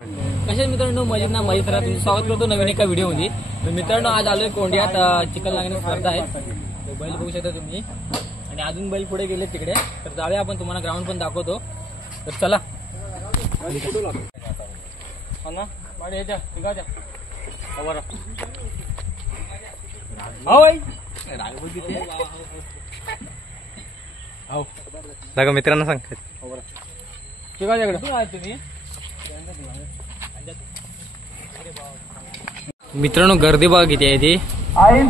कशा मित्रांनो मजेत ना मजेत राहा. तुमचं स्वागत करतो नवीन एका व्हिडिओमध्ये. तर मित्रांनो आज आलोय कोंडियात चिकन लागण्याची स्पर्धा आहे. तो बैल बघू शकता तुम्ही आणि अजून बैल पुढे गेले तिकडे. तर जाऊया आपण तुम्हाला ग्राउंड पण दाखवतो. तर चला ना माडे ह्याच्या तिघाच्या दाखव मित्रांना सांग तिघाच्याकडे तुम्ही. मित्रांनो गर्दी बघा किती आहे. ती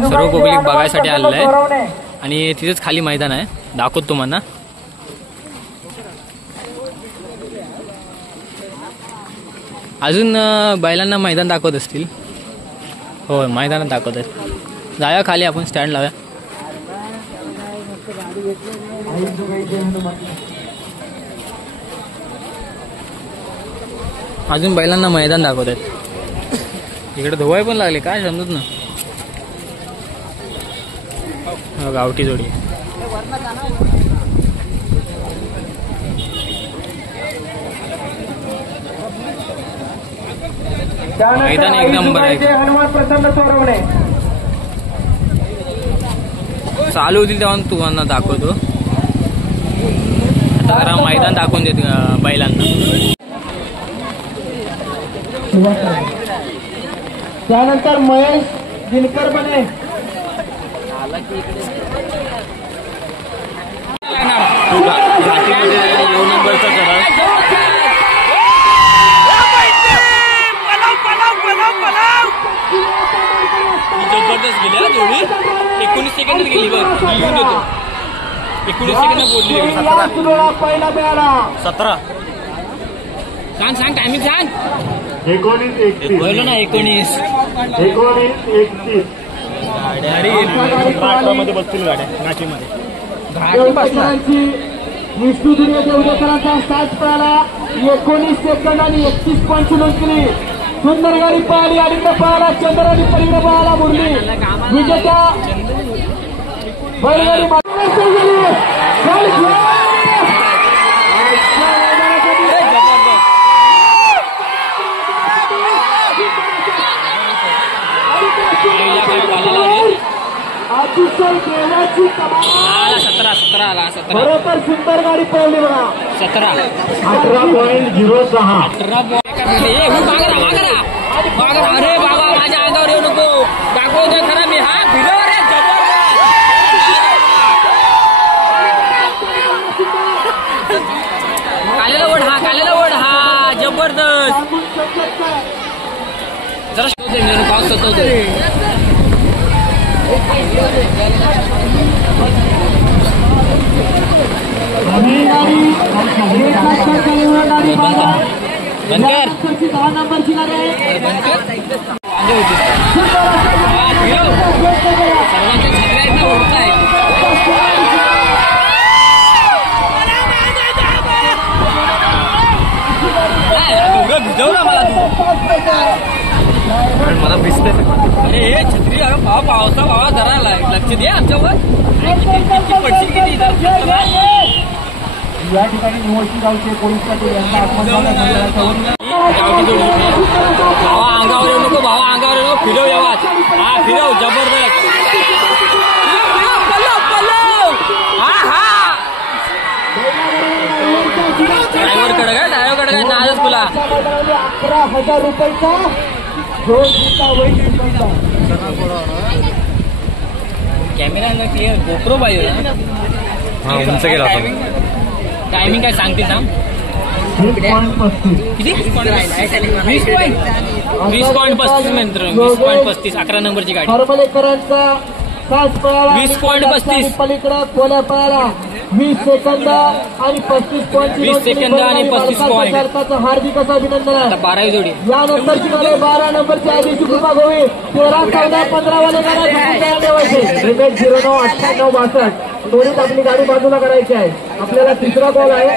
सर्व पब्लिक बघायसाठी आलेलं आहे आणि तिथेच खाली मैदान आहे. दाखवतो तुम्हाला. अजून बैलांना मैदान दाखवत असतील. हो मैदानात दाखवत आहेत. जाऊया खाली आपण स्टँड लावूया. अजून बैलांना मैदान दाखवत आहेत. इकडे धुवाय पण लागले काय समजत ना. गावठी जोडी मैदान एकदम बरं आहे. चालू होतील तेव्हा तुम्हाला दाखवतो. आता जरा मैदान दाखवून देत बैलांना. त्यानंतर महेश दिनकर बने जबरदस्त गेली जोडी. 19 सेकंदात गेली बघ. लिहून देतो 19 सेकंदात बोलली. पहिला मिळाला 17. सांग टायमिंग सांग. 19:31 बोललो ना 19. 19:31 मध्ये बसतील गाड्या नाशिकमध्ये. विष्णू दुर्ग देवडेकरांचा साथ पळाला. 19 सेकंद आणि 31 नोंद केली. सुंदर गाडी पळाली. आदित्य पळाला. चंद्र आणि परिग्रह पळाला. मुरली विजेता बैलगाडी अतिशय देवाची कमाल. 17 आला. 17 बरोबर सुंदर गाडी पळवली बघा. 17 18.06 अरे बाबा माझ्या अंगावर येऊ नको. दाखवतोय खरं मी. हा फिरो रे कालेला ओढ हा जबरदस्त. जरा पाऊस सतवतोय. बनकर 10 नंबरची गाडी आहे. भिजवला मला तू. मला भिजते. अरे हे छत्री पावसा बाबा जरा लक्ष द्या आमच्यावर. पडशील किती या ठिकाणी निवडची गावचे पोलीस पाटील यांना भावा अंगावर येऊ नको. भावा अंगावर येऊ नको. फिरव यावाच. हा फिरव जबरदस्त. ड्रायव्हर कडे नाजच तुला. 11,000 रुपयाचा कॅमेरा क्लिअर गोप्रो पाहिजे. उंच गेला होता. टायमिंग काय सांगते सांग. किती 20.35 मिनिट. 20.35 11 नंबरची गाडी. 20.35 पलीकडे कोल्या पळाला. 20 सेकंद आणि 35 पॉईंट. 20 सेकंद आणि 35 पॉईंट. हार्दिक असं अभिनंदन आहे. 12वी जोडी. यानंतरची गाडी 12 नंबरची आधीची कृपा गोवी. 13, 14, 15 वाले गाड्या 0-9 98 62. दोन्हीत आपली गाडी बाजूला करायची आहे. आपल्याला तिसरा बॉल आहे.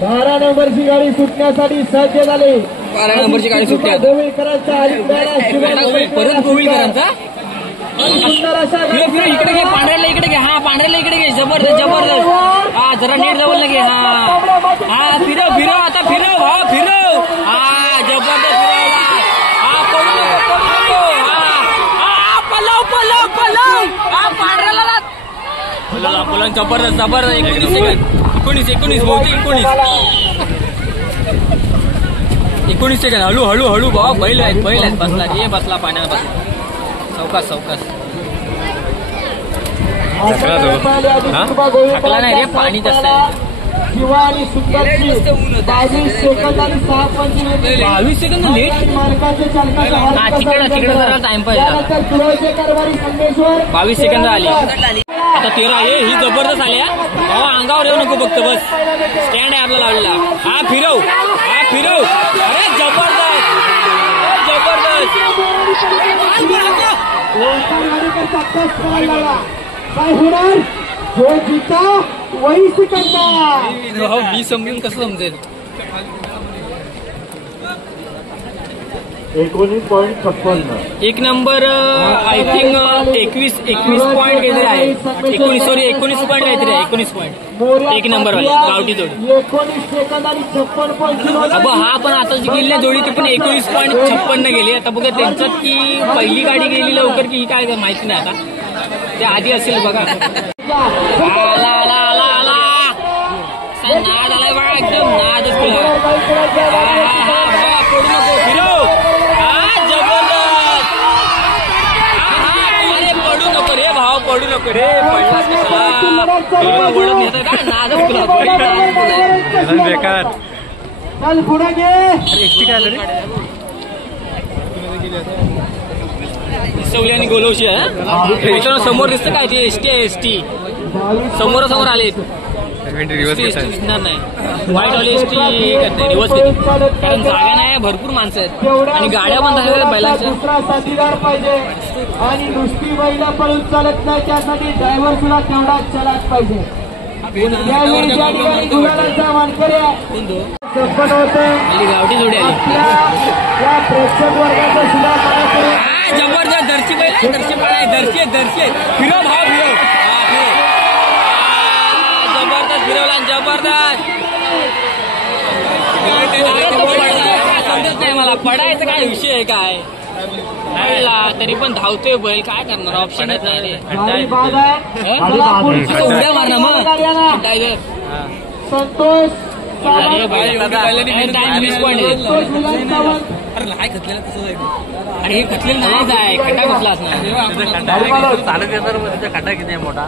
12 नंबरची गाडी सुटण्यासाठी सज्ज झाली. 12 नंबरची गाडी सुटल्या. गोविलकरांचा परत गोविलकरांचा. इकडे घे पांढऱ्याला इकडे घे. हा पांढऱ्याला इकडे घे. जबरदस्त जबरदस्त. हा जरा नीट जवळ घे. हा हा फिरव फिरव आता फिरव. हा फिरव. हा जबरदस्त जबरदस्त 19 सेकंद 19 बहुतेक 19 सेकंद हळू हळू हळू भाऊ बैल आहेत बसला पाण्यात बसला सावकाश थकला नाही रे पाणी जास्त आहे शिवा आणि सुंदरची 22 सेकंद आणि 6 पंच 22 सेकंद लेट मार्काचे चालकाचा तिकडे जरा टाइम पाहिजे 22 सेकंद आली आता 13 ही जबरदस्त आली भावा अंगावर येऊ नको फक्त बस स्टँड आहे आपला लावलेला हा फिरव अरे जबरदस्त काय होणार जो जिता वही सिकंदा मी समजून कसं समजेल 19.56 एक नंबर आय थिंक 21 पॉईंट काहीतरी आहे 19 पॉईंट काहीतरी आहे 19 पॉईंट एक नंबर वाली गावठी जोडी 19 सेकंद आणि 56.0 अब हा पण आता जी गेली ना जोडी ती पण 19.56 गेली आता बघा त्यांच्यात की पहिली गाडी गेली लवकर की ही काय माहिती नाही आता ते आधी असेल बघा आला नाद आलाय बघा एकदम नादच केला पडू नको फिरव जबरदस्त अरे पडू नको रे भाव पडू नको रे ओढत येतं का नादच केला बेकार चल पुढे घे एकटी काय आलं रे सवल्याने गोलवशी आहे समोर दिसतं काय ते एसटी समोरासमोर आले रिवर्स दिसणार नाही व्हाईट वाली एसटी करते रिवर्स घेते कारण जागा नाही भरपूर माणसं आहेत आणि गाड्या पण झाल्या बैलांच्या दुसरा साथीदार पाहिजे आणि नुसती बैला पळून चालत नाही त्यासाठी ड्रायव्हर सुद्धा तेवढाच चालत पाहिजे यावेळी ज्या ठिकाणी गुलालाचा मानकरी सफल होते गावठी जोडी आली या प्रेक्षक वर्गाचा सुद्धा मानकरी जबरदस्त दर्शी बैल दर्शी फिरव भाव फिरव जबरदस्त फिरवला जबरदस्त समजत नाही मला पडायचं काय विषय आहे काय तरी पण धावतोय बैल काय करणार ऑप्शनच नाही रे उड्या मारणार मग टायगर संतोष टाइम 20 पॉईंट आणि हे खचलेलं नाहीच आहे खड्डा घुसला असणार चालत येणार खड्डा किती आहे मोठा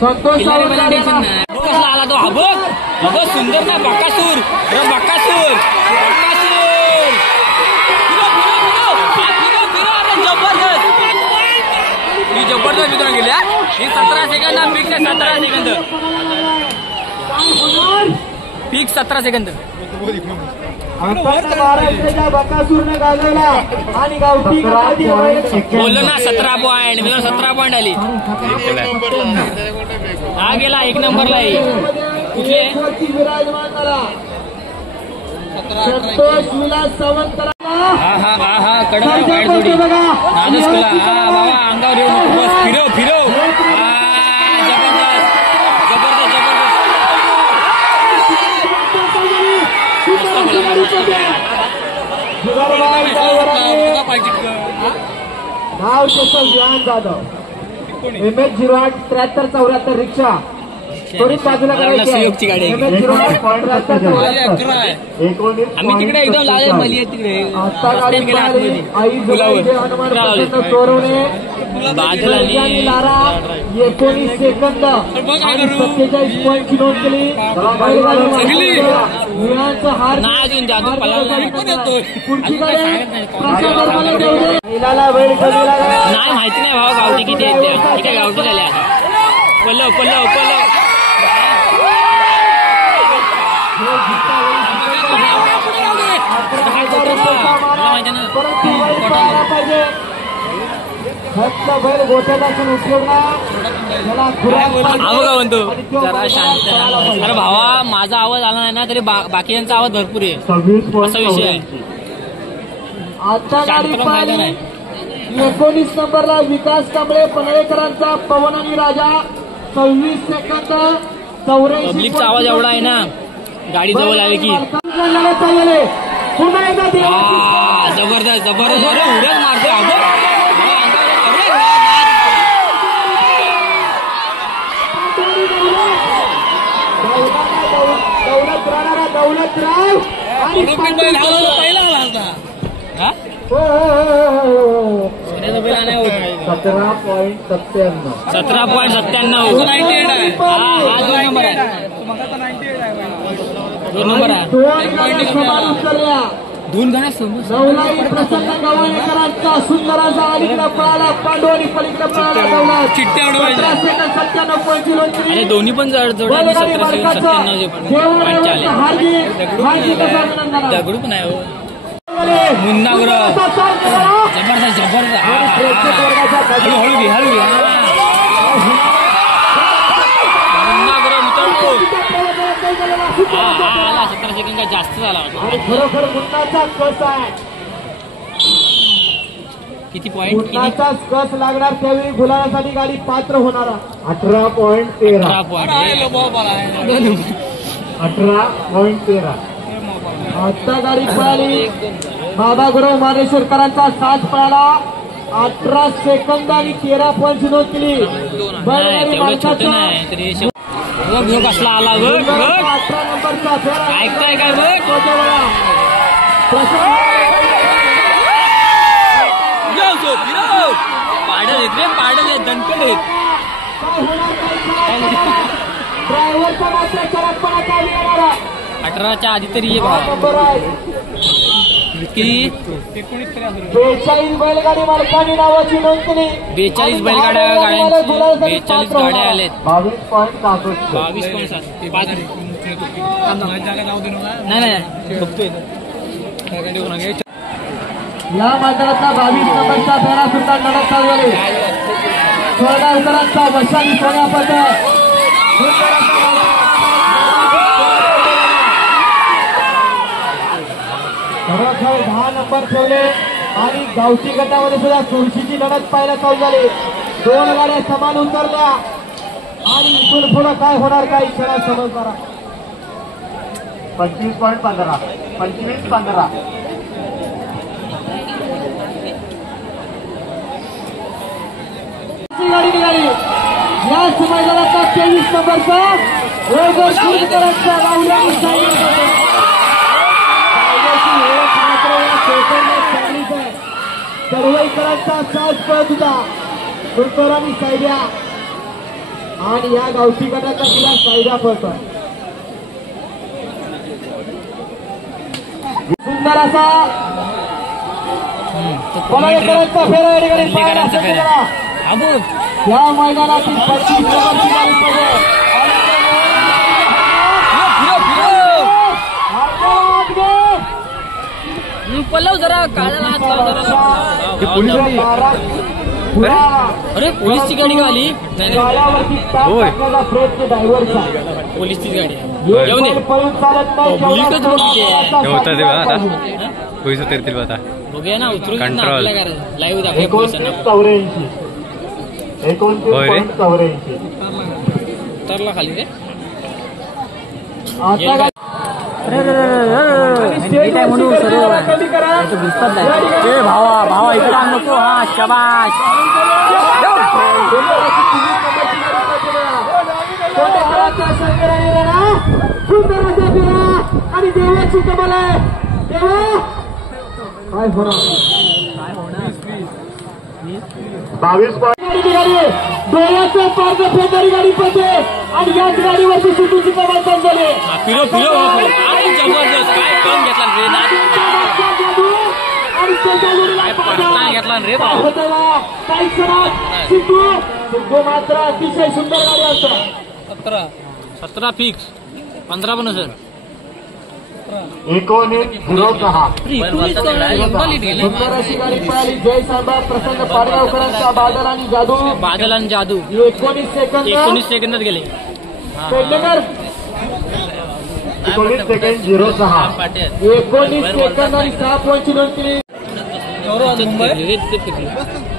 संतोष टेन्शन नाही कसला आला तो हा बघ सुंदर ना बकासूर जबरदस्त वितरण गेल्या ही 17 सेकंद फिक्स आहे 17 सेकंद महाराष्ट्राच्या बकासूरने गाजवला आणि गावठी बोललो ना 17 पॉईंट 17 पॉईंट आली हा गेला 1 नंबरला कुठले विराजमान झाला संतोष विलास सावंत हा कडक वाईट जोडी नादच केला बाबा अंगावर येऊ नको बस फिरव नाव त्याचं ज्ञान जाधव MS08 7374 रिक्षा त्वरित बाजूला करायची गाडी आम्ही तिकडे एकदम लाल मली तिकडे चोरवणे बाजूला 19 सेकंद आणि 47 नोंद केली हार नाही जादू पुढची गाडी नाही माहिती नाही भावा गावठी किती आहेत त्या ठीक आहे गावठी झाल्या पल्लव बैल गोठ्याला उपयोग म्हणतो जरा शांत अरे भावा माझा आवाज आला नाही ना तरी बाकीच्यांचा आवाज भरपूर आहे असा विषय आहे आता गाडी 19 नंबरला विकास कांबळे पनवेकरांचा पवन आणि राजा 26 सेकंद 84 पब्लिकचा आवाज एवढा आहे ना गाडी जवळ आली की जबरदस्त उड्याच मारतो दौलतराव आणि हा? हो. सोन्याचा बैल नाही होत 17.97. 17.97. हा 2 नंबर आहे. 2 नंबर आहे. उचलल्या 2 गाड्या समोर. नवलाई प्रसन्न गव्हाणेकरांचा सुंदर असा अलीकडे पळाला पांडू आणि पलीकडे पळाला दौलत. चिट्ट्या उडवायच्या. 97.03. आणि दोन्ही पण जोड्या 17.97 आले. दगडू पण आहे हो. मुन्ना गुरव जबरदस्त हळू घे मुन्ना गुरव मित्रांनो. हा आला 17 सेकंद जास्त झाला होता. खरोखर मुन्नाचा कस आहे. किती पॉईंट किती मुन्नाचाच कस लागणार त्यावेळी गुलाबासाठी गाडी पात्र होणार. 18.13. 18.13. आता गाडी पळाली. बाबा गुरव मानेश्वरकरांचा 7 पळाला. 18 सेकंद आणि 13 पॉईंट नोंद केली. बैलगाडी मालकाचा कसला आला बघ 18 नंबरचा फेरा ऐकताय काय बघ पाडत आहेत दणकड आहेत. ड्रायव्हरचा मात्र कडकपणा काय येणारा 18च्या आधी तरी ये भावा. नंबर आहे. किती 42 बैलगाडी मालकांनी नावाची नोंद केली. 42 बैलगाड्या गाड्यांची 42 गाड्या आलेत. 22.67. 22.7 नाही बघतोय या मैदानातला 22 नंबरचा फेरा सुद्धा लढत चालू आहे. सोळगावकरांचा वैशाली सोन्यापत खरोखर 10 नंबर ठेवले आणि गावठी गटामध्ये सुद्धा चुरशीची लढत पाहायला चालू झाली. 2 गाड्या समान उतरल्या आणि इथून पुढं काय होणार काही क्षणात समजणार. 25.15 25.15. गाडी निघाली. याच मैदानाचा 23 नंबरचा दरवेकरांचा 7 पळत होता. सुंदर आणि सायद्या आणि या गावठी गटाचा तिला सायद्या पळतोय. सुंदर असा पळायकरांचा फेरा या ठिकाणी करायचा फेरा या मैदानातील 25 नंबरची गाडी पडे पल्लव जरा काळाला हात लाव जरा. अरे पोलीसची गाडी का आली. पोलीसचीच गाडी येऊ दे. पोलीस उतरतील आता. बघूया ना उतरून लाईव्ह दाखव. 29.84. उतरला खाली रे. भावा इकडे नको. हा शबाश आणि देवाची कमाल आहे. देवा काय होणार. 22 डोळ्याचं पार्ज फेदारी गाडी पडते आणि याच गाडीवरती सुटूची कमाल चालू झाली. फिरो जबरदस्त काय करून घेतला रे. घेतला रे काही क्षणात सिद्धू मात्र अतिशय सुंदर गाडी असतो. 17 फिक्स 15 पण असेल. 19.06. सुंदर अशी गाडी पळाली. जय सांबा प्रसन्न पाडगावकरांचा बादल आणि जादू 19 सेकंदात गेले. पेडणेकर 19 सेकंद 06. 19 सेकंद आणि 6 पॉईंटची नोंद केली.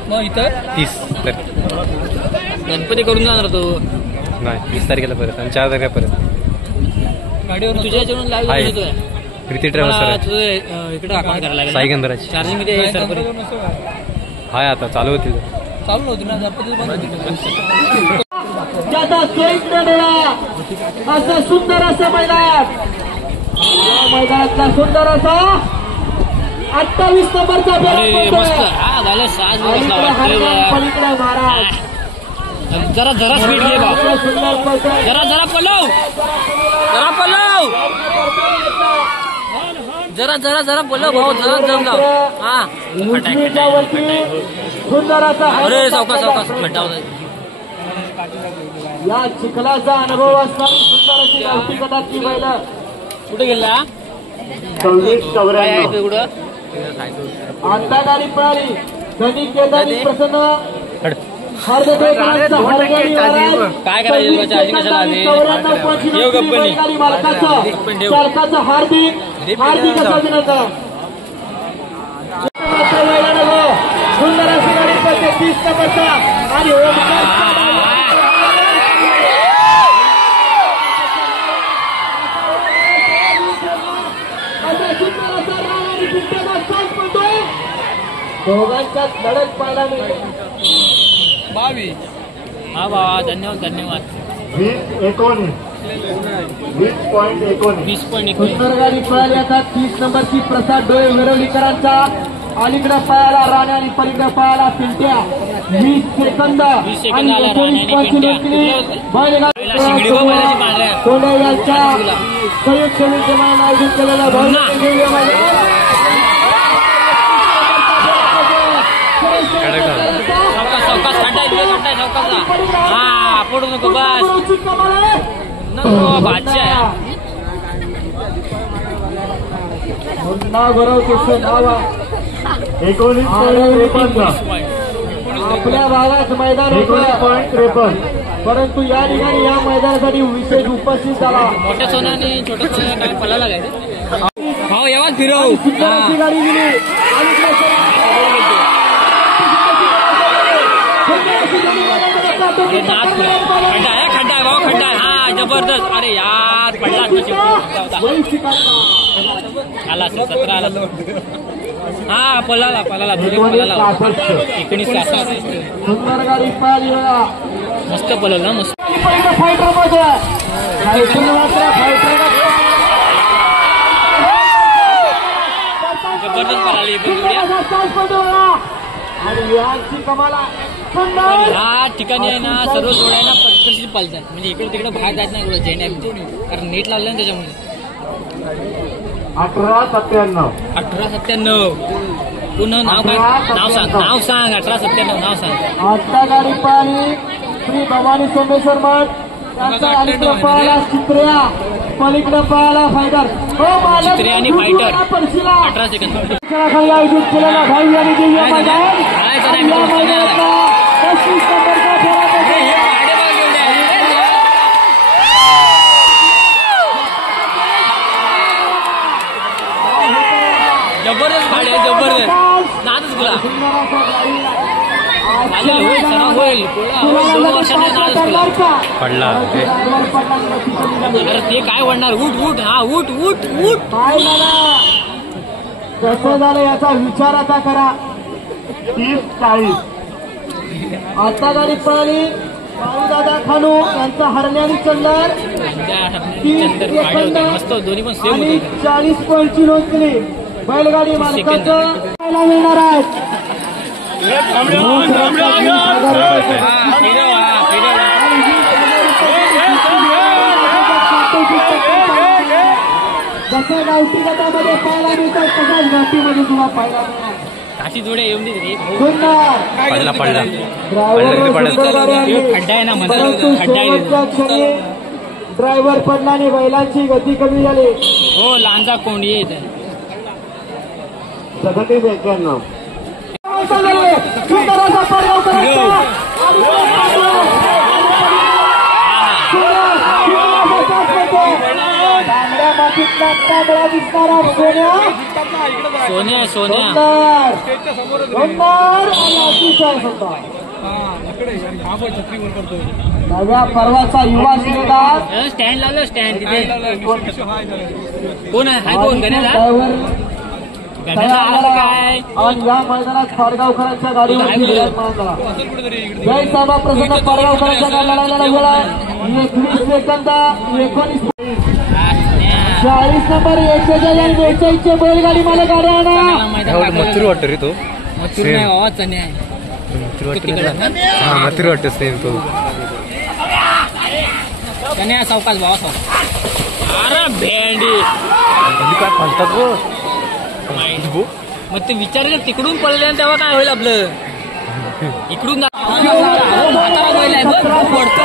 मग इथं 30 गणपती करून जाणार तो. नाही 30 तारखेला परत आणि 4 तारखेला परत गाडीवर तुझ्या जेवण लाईव्ह येतोय. प्रीती ट्रॅव्हल्स इकडे अकाउंट करायला लागेल. साई गंधराज चार्जिंग मध्ये सर हाय आता चालू होतील. चालू होती ना ज्याचा सोयीत न डोळा असं सुंदर असं मैदान, या मैदानातला सुंदर असा 28 नंबरचा अरे मस्त हा झालं 6 बसला वाटतंय पलीकडे महाराज जरा जरा स्पीड घे बा सुंदर पळतोय. जरा जरा पलव जरा पलव भाऊ जरा जम लाव हा उजवीच्या वरती सुंदर असा अरे सावकाश खड्डा होता या चिखलाचा अनुभव असणारी सुंदर अशी गावठी गटातली बैल कुठे गेला 26-94 कुठं आता गाडी पळाली धनी केदारी प्रसन्न हरदे काय करायचं चार्जिंग कशाला आली येऊ गप्पनी चालकाचं हार्दिक अभिनंदन. सुंदर अशी गाडी पळते 30 नंबरचा आणि दोघांच्यात लढत पाहायला मिळते. हा बाबा धन्यवाद 20.19 सुंदर गाडी पळाली आता 30 नंबरची प्रसाद डोळे वेरवलीकरांचा अलीकडे पळाला राणे आणि पलीकडे पळाला पिंट्या 20 सेकंद आणि 19 पंच लुटली शिंगडी बघ बैलाची पांढऱ्या कोंडे यांच्या संयुक्त विद्यमानं आयोजित केलेला सावकाश हा पडू नको बस नको बादशाह नाव गौरव कृष्ण नाव 19.53 आपल्या भागात मैदान होतं परंतु या ठिकाणी या मैदानासाठी विशेष उपस्थित झाला मोठ्या सोन्याने छोट्या सोन्याने काय पल्ला लागायचं हो यावा फिरव सुंदर गाडी दिली खड्डा आहे भाऊ खड्डा आहे हा जबरदस्त अरे यार पडला आला 17 आला हा पळाला 19 सुंदर गाडी पाहिली मस्त पळलं ना मस्त फायटर जबरदस्त पळाली आणि यांची कमाला या ठिकाणी आहे ना सर्व जोड्या ना पद्धतशीर पळतात म्हणजे इकडे तिकडे बाहेर जात नाही एवढं जेण्या कारण नेट लावलं ना त्याच्यामुळे 1897 पुन्हा नाव सांग 1897 नाव सांग आता गाडी पाहिली श्री भवानी सोमेश्वर मठ त्यांचा अलीकडे पळाला चित्र्या पलीकडे पळाला फायटर चित्रे आणि फायटर 18 सेकंद खाली आयोजित केलेला भाई आणि दिव्य मैदान या मैदानातला 35 नंबरचा जबरदस्त गाडी आहे जबरदस्त नादच गुला होईल 2 वर्षांनी नादच गुला पडला अरे ते काय वाढणार उठ हा उठ काय झालं कसं झालं याचा विचार आता करा 30-40 आता गाडी पळाली दादा खानू यांचा हरण्याने चंदर 30 सेकंद मस्त दोन्ही पण सेम आणि 40 पॉईंटची नोंद केली बैलगाडी मालकाचं पाहायला मिळणार आहे जसं गावठी गटामध्ये पाहायला मिळतात तसंच घाटीमध्ये तुला पाहायला मिळणार काशी जोड्या येऊन दे रे पडला खड्डा आहे ना परंतु शेवटच्या क्षणी ड्रायव्हर पडला आणि बैलांची गती कमी झाली हो लांजा कोंडी येत 37-91 सोन्या नव्या पर्वाचा युवा शिलेदार स्टँड लावलं स्टँड तिथे कोण आहे हाय कोण गण्याला काय आणि या मैदानात पाडगावकरांच्या गाडीवरती विराजमान झाला. जय साबा प्रसन्न पाडगावकरांच्या गाडीला वेळा 21 सेकंद 19 40 नंबर 41 चे बैलगाडी मला गाडी आणा. मथुर वाटतो रे तो. मथुर नाही बाबा, चणे आहे. मथुर वाटतो सेम तो. चणे सावकाश बाबा सावकाश. अरे भेंडी काय म्हणतात गो. मग ते विचारलं तिकडून पडले तेव्हा काय होईल आपलं. इकडून म्हातारा बैल आहे जबरदस्त.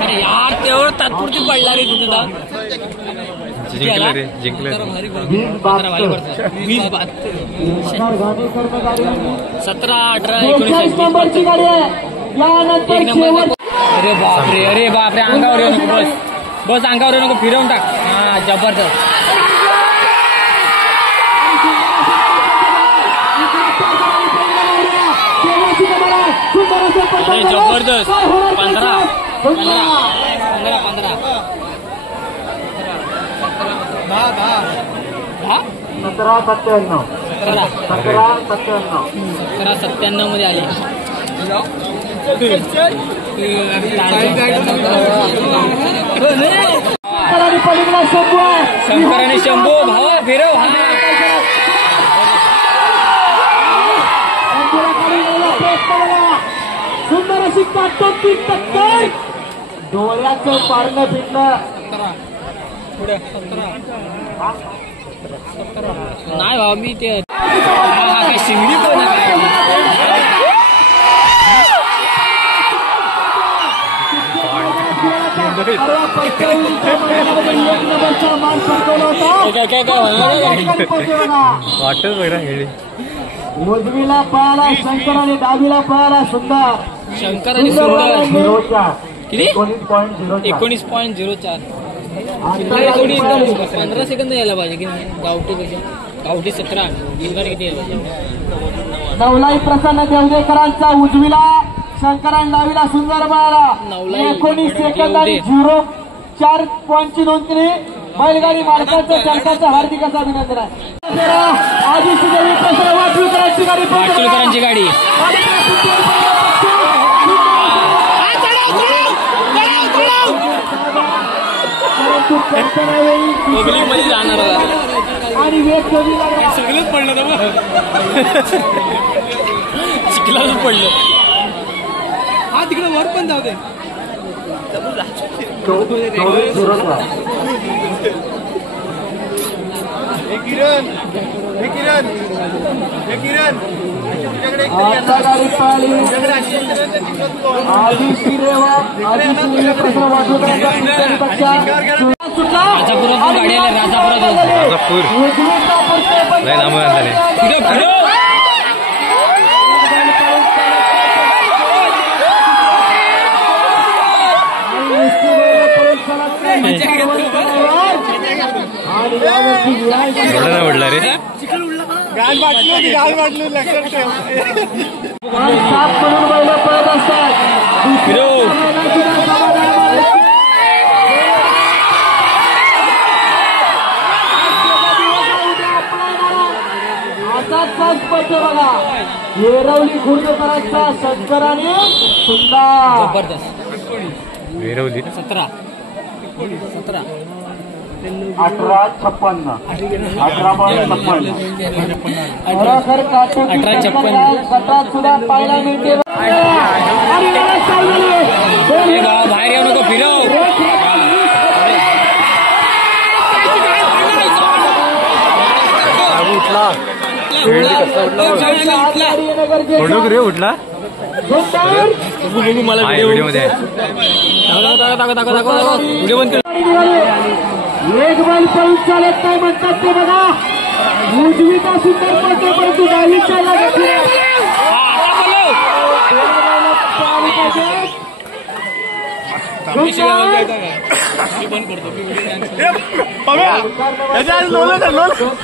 अरे यार तेवढं तात्पुरती पडला रे तुझा. जिंकलं रे जिंकलं. 17-18 41 नंबरची गाडी आहे. यानंतर अरे बापरे अंगावर येऊ नको. बस अंगावर येऊ नको, फिरवून टाक. हा जबरदस्त. अरे जबरदस्त. 15 17-97 मध्ये आले. शंकर आणि शंभू भावा फिरव. सुंदर अशी काटोपीट टक्कर. डोळ्याचं पारणं फिरणं नाही भाऊ मी ते काय शिंगडी पण वाटत बघा हेळी. उजवीला पळाला शंकर आणि डावीला पळाला सुंदर. शंकर आणि सुंदर किती 19.04. 15 सेकंद यायला पाहिजे की नाही. गावठी कशी गावठी 17 गिरगाडी किती यायला पाहिजे. नवलाई प्रसन्न देवदेकरांचा उजवीला शंकर आणि डावीला सुंदर पळाला. 19 सेकंद आणि 0.4 पॉईंटची नोंद केली. बैलगाडी मालकांचं शंकरचं हार्दिक असं अभिनंदन आहे. आदिशी देवी प्रसन्न वाटूकरांची गाडी वाटुलकरांची गाडी मध्ये जाणार आणि वेग कमी लागला. सगळंच पडलं ना चिखलाच पडलं. हा तिकडे वर पण जाऊ दे. आता गाडी पळाली. आदिशी रेवा आदिशी प्रसन्न वाटूकरांचा सुटला. राजापुरातून गाडी आल्या. राजापूर लय लांब झाले. एवढं नाही उडला रे. गाल वाटली होती. लक्षात ठेव. साप म्हणून बैल पळत असतात. असाच पडतो बघा. येरवली गुरुकरांचा शंकर आणि सुंदर. जबरदस्त. वेरवली 17 1856 खरोखर काटून 1856 गटात सुद्धा पाहायला मिळते. बाहेर येऊ नको, फिरव. उठला रे उठला. मला व्हिडिओ मध्ये व्हिडिओ बंद कर. एक बैल पळून चालत नाही म्हणतात ते बघा. उजवीचा सुंदर पडतो परंतु डावीच्या लागत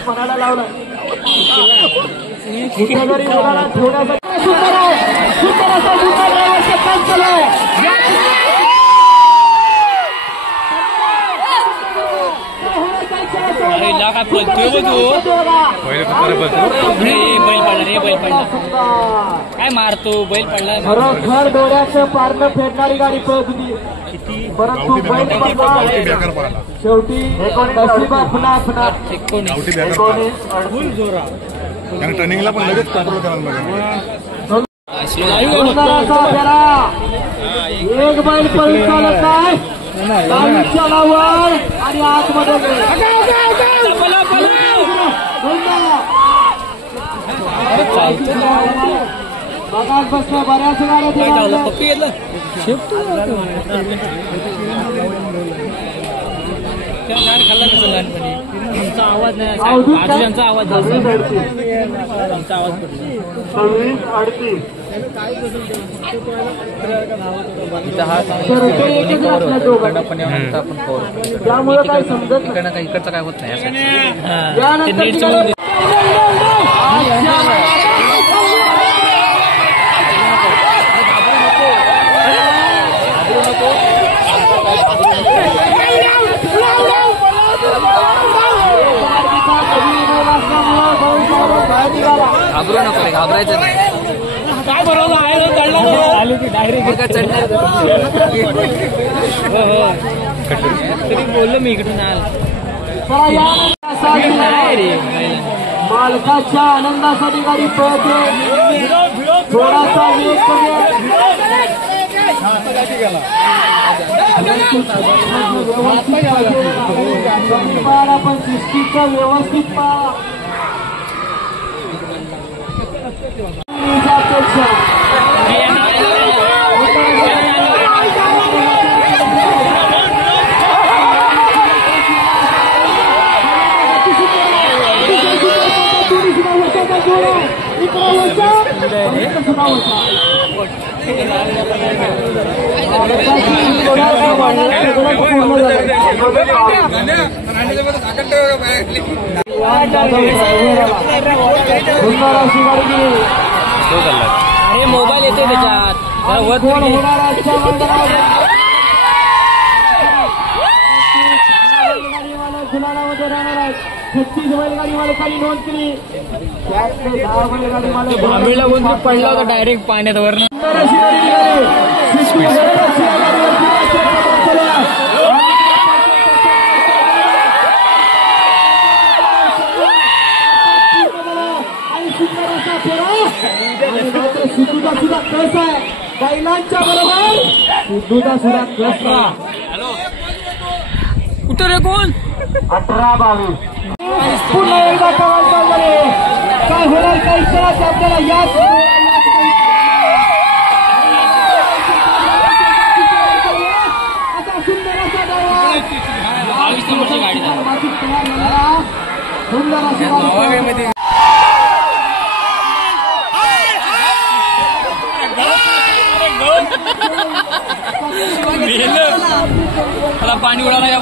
मनाला लावलं. सुंदर आहे सुंदर असा मुद्दा ड्रायव्हरचा काम चालू आहे बैल पडला काय मारतो बैल पडला खरोखर डोळ्याचं पारणं फेडणारी गाडी पळत होती परंतु बैल पडला शेवटी नशिबा पुन्हा पुन्हा टर्निंगला पण लगेच कंट्रोल करायला सुंदराचा फेरा एक बैल पळून चालत आहे गाडीच्या नावावर आणि आतमध्ये बघाच बसल्या बऱ्याच गाड्या आमचा आवाज नाही आमचा आवाज जास्त आमचा आवाज त्यामुळे काय समजत इकडचं काय होत नाही घाबरू नको रे घाबरायचं नाही काय बरोबर आहे डायरेक्ट तरी बोललो मी इकडून मालकाच्या आनंदासाठी गाडी पळते थोडासा वेग कमी पण शिस्तीचा व्यवस्थित अपेक्षा अरे मोबाईल येते त्याच्यात गुलालामध्ये राहणार आहेत 36 बैलगाडी मालकांनी नोंद केली 10 बैलगाडी मालक भांबीला गोंधळ पडला होता डायरेक्ट पाण्यात वर सिद्धूचा सुद्धा कस आहे बैलांच्या बरोबर सिद्धूचा सुद्धा कस कुठं रे कोण 18-22 पुन्हा एकदा पवार चालले काय होणार काही क्षणात आपल्याला याच आता सुंदर असा ड्रायव्हर 22 नंबरची गाडी सुंदर अशी गाडी मला पाणी उडाला का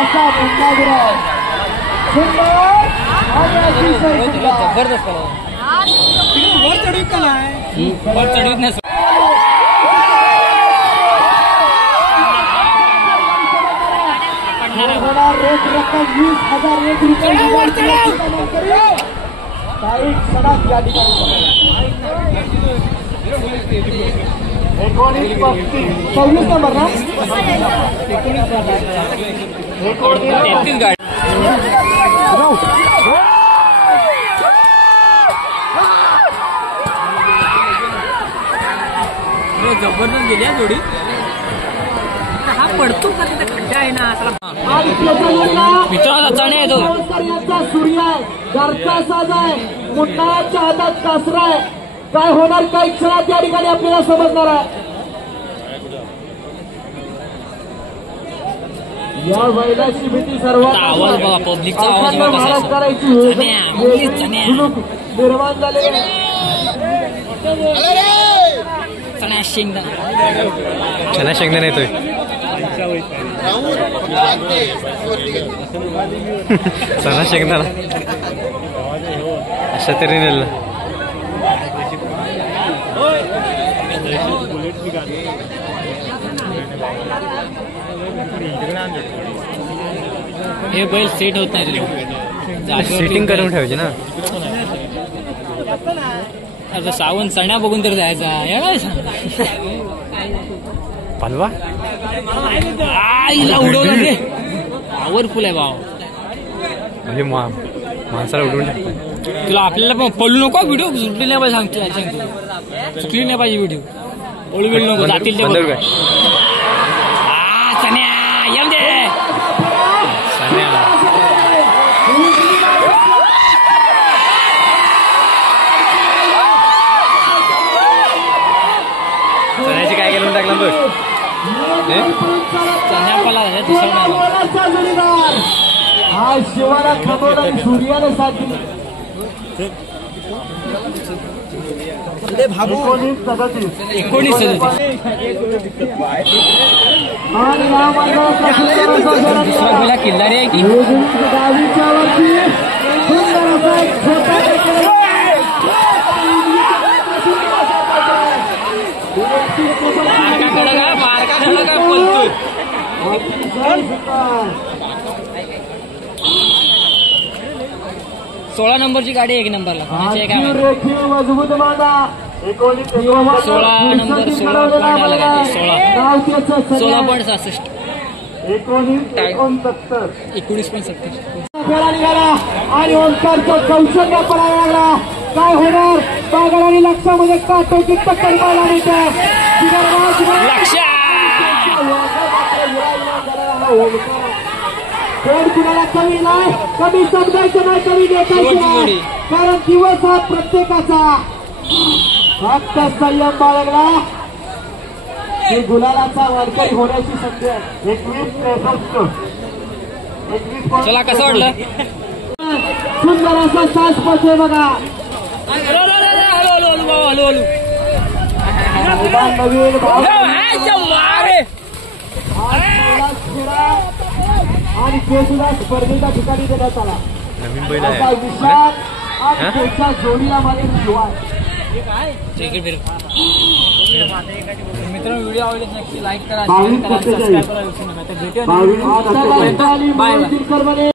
असा जबरदस्त वर चढवीत नाही एक रक्कम 20,000 काही क्षणात या ठिकाणी 19-35 नंबर ना 33 गाडी जबरदस्त गेली हा जोडी हा पडतो का तिथे खड्डा आहे ना मित्राचा चणे आहे तो सूर्य आहे घरचा साज आहे मुन्नाच्या हातात कासरा आहे काय होणार काही क्षणात या ठिकाणी आपल्याला समजणार आहे या बैलाची भीती सर्वात आवाज बघा पब्लिकचा आवाज बघा महाराज करायची निर्माण झाले चण्या शेंगदा चण्या शेंगदा नाही चला शेंगदाणा अशा तऱ्हेने हे बैल सेट होत नाही सेटिंग करून ठेवायची ना. आता सावंत चण्या बघून तर जायचा पालवा आईला उडवलं रे. पॉवरफुल आहे भाव. म्हणजे माणसाला उडवून टाकतो. तुला आपल्याला पण पळू नको व्हिडिओ सुटली नाही पाहिजे सांगतो सुटली नाही पाहिजे व्हिडिओ. पळू बिळू नको जातील ते बंदर काय चण्या येऊ दे. चण्याची काय केलं टाकला बघ. चण्या पला दुसरा हा शिवाला खबोड आणि सूर्याला साथ दिली. 19 आणि या मैदानाचा दुसरा पहिला किल्लारी आहे की गाडीच्या वरती सुंदर असा एक छोटा मार्का खडा पळतोय. 16 नंबरची गाडी 1 नंबरला कोणाची आहे काय माहिती. मजबूत मांडा 16 नंबर 16 पॉईंट आला काय 16.66 19.70 खेळा निघाला आणि ओंकारचं कौशल्य पडायला लागला. काय होणार बागड आणि लक्षामध्ये काटोची टक्कर पाहायला मिळते. लक्ष कोण कुणाला कमी नाही, कमी समजायचं नाही, कमी देखायचं नाही. कारण दिवस हा प्रत्येकाचा. फक्त संयम बाळगला की गुलालाचा वारकरी होण्याची संधी आहे. 21 चला कसं वाटलं. सुंदर असा सास पोचे बघा. हॅलो नवीन भाव आणि ते सुद्धा स्पर्धेच्या ठिकाणी देण्यात आला. नवीन बैल असा आहे. विशाल आणि त्याच्या जोडीला मागे शिवाय. मित्रांनो व्हिडिओ आवडले नक्की लाईक करा, 22 सबस्क्राईब करा, विसरू नका. तर भेटूया. Bye bye.